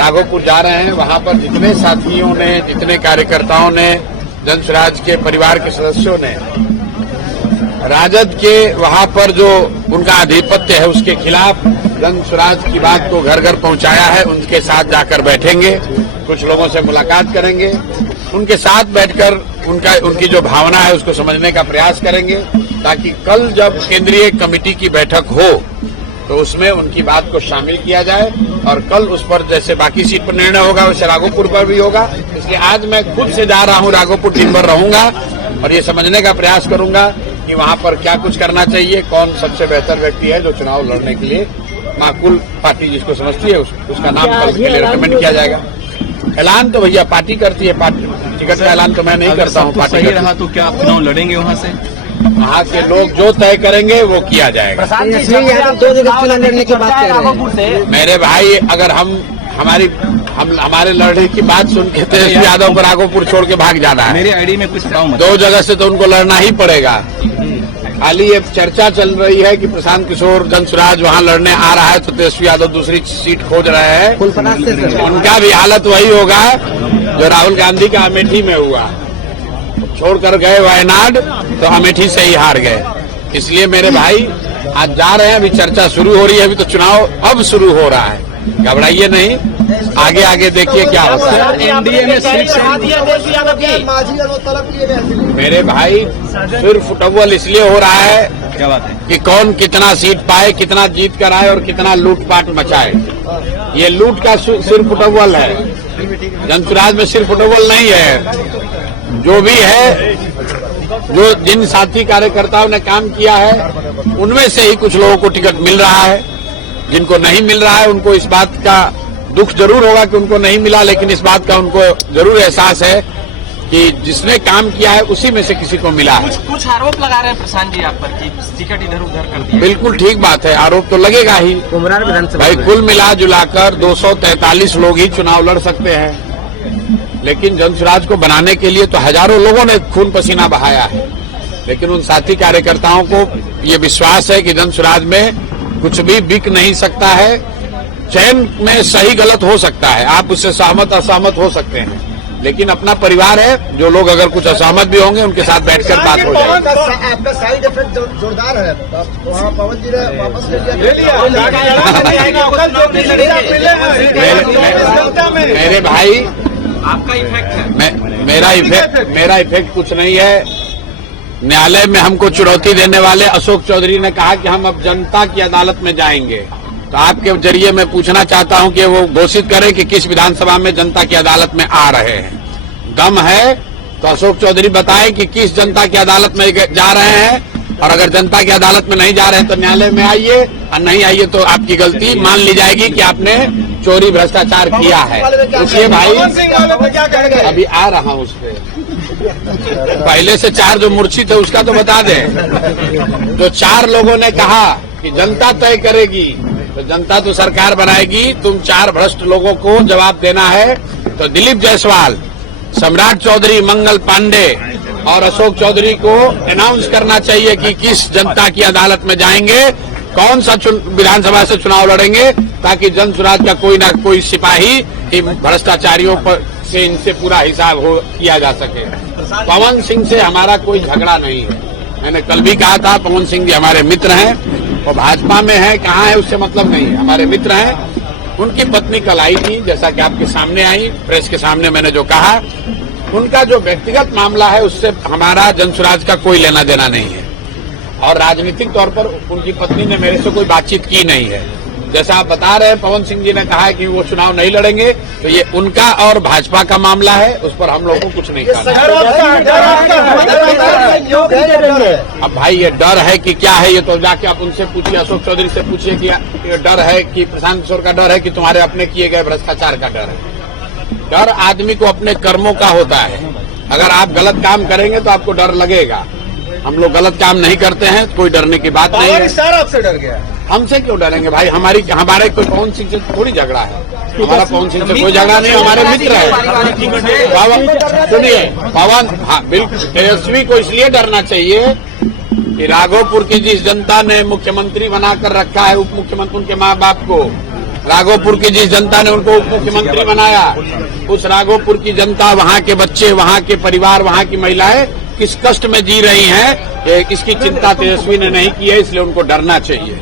राघोपुर जा रहे हैं, वहां पर जितने साथियों ने, जितने कार्यकर्ताओं ने, जन स्वराज के परिवार के सदस्यों ने राजद के वहां पर जो उनका आधिपत्य है उसके खिलाफ जन स्वराज की बात को घर घर पहुंचाया है, उनके साथ जाकर बैठेंगे, कुछ लोगों से मुलाकात करेंगे, उनके साथ बैठकर उनकी जो भावना है उसको समझने का प्रयास करेंगे, ताकि कल जब केंद्रीय कमेटी की बैठक हो तो उसमें उनकी बात को शामिल किया जाए और कल उस पर जैसे बाकी सीट पर निर्णय होगा वैसे राघोपुर पर भी होगा। इसलिए आज मैं खुद से जा रहा हूं, राघोपुर दिन भर रहूंगा और ये समझने का प्रयास करूंगा कि वहां पर क्या कुछ करना चाहिए, कौन सबसे बेहतर व्यक्ति है जो चुनाव लड़ने के लिए माकूल पार्टी जिसको समझती है उसका नाम कल के लिए रिकमेंड किया जाएगा। ऐलान तो भैया पार्टी करती है, पार्टी टिकट का ऐलान तो मैं नहीं करता हूँ। पार्टी सही रहा तो क्या आप चुनाव लड़ेंगे वहाँ से? वहाँ के लोग जो तय करेंगे वो किया जाएगा। 2 जगह चुनाव लड़ने की बात कर रहे हैं मेरे भाई, अगर हमारे लड़ने की बात सुन के तेजस्वी यादव को राघोपुर छोड़ के भाग जाना है। मेरे आईडी में कुछ 2 जगह से तो उनको लड़ना ही पड़ेगा। खाली ये चर्चा चल रही है कि प्रशांत किशोर जन स्वराज वहाँ लड़ने आ रहा है तो तेजस्वी यादव दूसरी सीट खोज रहे हैं। उनका भी हालत वही होगा जो राहुल गांधी का अमेठी में हुआ, छोड़कर गए वायनाड तो अमेठी से ही हार गए। इसलिए मेरे भाई आज जा रहे हैं, अभी चर्चा शुरू हो रही है, अभी तो चुनाव अब शुरू हो रहा है, घबराइए नहीं, आगे आगे देखिए क्या होता है। एनडीए में मेरे भाई सिर्फ फुटबॉल इसलिए हो रहा है क्या बात है कि कौन कितना सीट पाए, कितना जीत कर आए और कितना लूटपाट मचाए। ये लूट का सिर्फ फुटबॉल है, जन स्वराज में सिर्फ फुटबॉल नहीं है। जो भी है, जो जिन साथी कार्यकर्ताओं ने काम किया है उनमें से ही कुछ लोगों को टिकट मिल रहा है, जिनको नहीं मिल रहा है उनको इस बात का दुख जरूर होगा कि उनको नहीं मिला, लेकिन इस बात का उनको जरूर एहसास है कि जिसने काम किया है उसी में से किसी को मिला है। कुछ आरोप लगा रहे हैं प्रशांत जी आप पर कि टिकट इधर उधर कर दिया। बिल्कुल ठीक बात है, आरोप तो लगेगा ही भाई। कुल मिला जुलाकर 243 लोग ही चुनाव लड़ सकते हैं, लेकिन जन स्वराज को बनाने के लिए तो हजारों लोगों ने खून पसीना बहाया है। लेकिन उन साथी कार्यकर्ताओं को ये विश्वास है कि जन स्वराज में कुछ भी बिक नहीं सकता है। चयन में सही गलत हो सकता है, आप उससे सहमत असहमत हो सकते हैं, लेकिन अपना परिवार है। जो लोग अगर कुछ असहमत भी होंगे उनके साथ बैठकर बात हो जाएगी। आपका साइड इफेक्ट जोरदार है, वहाँ पवन जी ने वापस ले लिया। मेरे भाई, आपका इफेक्ट है, मेरा इफेक्ट कुछ नहीं है। न्यायालय में हमको चुनौती देने वाले अशोक चौधरी ने कहा कि हम अब जनता की अदालत में जाएंगे, तो आपके जरिए मैं पूछना चाहता हूं कि वो घोषित करें कि किस विधानसभा में जनता की अदालत में आ रहे हैं। दम है तो अशोक चौधरी बताएं कि किस जनता की अदालत में जा रहे हैं, और अगर जनता की अदालत में नहीं जा रहे हैं तो न्यायालय में आइए, और नहीं आइए तो आपकी गलती मान ली जाएगी कि आपने चोरी भ्रष्टाचार किया है। इसलिए भाई अभी आ रहा हूं उस पर, पहले से 4 जो मूर्छित है उसका तो बता दें। जो 4 लोगों ने कहा कि जनता तय करेगी, तो जनता तो सरकार बनाएगी, तुम 4 भ्रष्ट लोगों को जवाब देना है। तो दिलीप जायसवाल, सम्राट चौधरी, मंगल पांडे और अशोक चौधरी को अनाउंस करना चाहिए कि किस जनता की अदालत में जाएंगे, कौन सा विधानसभा से चुनाव लड़ेंगे, ताकि जन स्वराज का कोई ना कोई सिपाही भ्रष्टाचारियों पर से इनसे पूरा हिसाब किया जा सके। पवन सिंह से हमारा कोई झगड़ा नहीं है, मैंने कल भी कहा था, पवन सिंह जी हमारे मित्र हैं, वो भाजपा में है, कहाँ है उससे मतलब नहीं है, हमारे मित्र हैं। उनकी पत्नी कल आई थी, जैसा कि आपके सामने आई, प्रेस के सामने मैंने जो कहा, उनका जो व्यक्तिगत मामला है उससे हमारा जन स्वराज का कोई लेना देना नहीं है, और राजनीतिक तौर पर उनकी पत्नी ने मेरे से कोई बातचीत की नहीं है। जैसा आप बता रहे हैं, पवन सिंह जी ने कहा है कि वो चुनाव नहीं लड़ेंगे, तो ये उनका और भाजपा का मामला है, उस पर हम लोग को कुछ नहीं कहना। अब भाई ये डर है कि क्या है, ये तो जाके आप उनसे पूछिए, अशोक चौधरी से पूछिए कि ये डर है कि प्रशांत किशोर का डर है कि तुम्हारे अपने किए गए भ्रष्टाचार का डर है। डर आदमी को अपने कर्मों का होता है। अगर आप गलत काम करेंगे तो आपको डर लगेगा। हम लोग गलत काम नहीं करते हैं, कोई डरने की बात नहीं है। आपसे डर गया, हमसे क्यों डरेंगे भाई? हमारे कोई पवन सिंह से थोड़ी झगड़ा है, हमारा पवन सिंह से कोई झगड़ा नहीं, हमारे मित्र है। सुनिए, पवन, हाँ बिल्कुल, तेजस्वी को इसलिए डरना चाहिए कि राघोपुर की जिस जनता ने मुख्यमंत्री बनाकर रखा है, उप मुख्यमंत्री उनके माँ बाप को, राघोपुर की जिस जनता ने उनको उप मुख्यमंत्री बनाया, उस राघोपुर की जनता, वहाँ के बच्चे, वहाँ के परिवार, वहाँ की महिलाएं किस कष्ट में जी रही हैं, इसकी चिंता तेजस्वी ने नहीं की है, इसलिए उनको डरना चाहिए।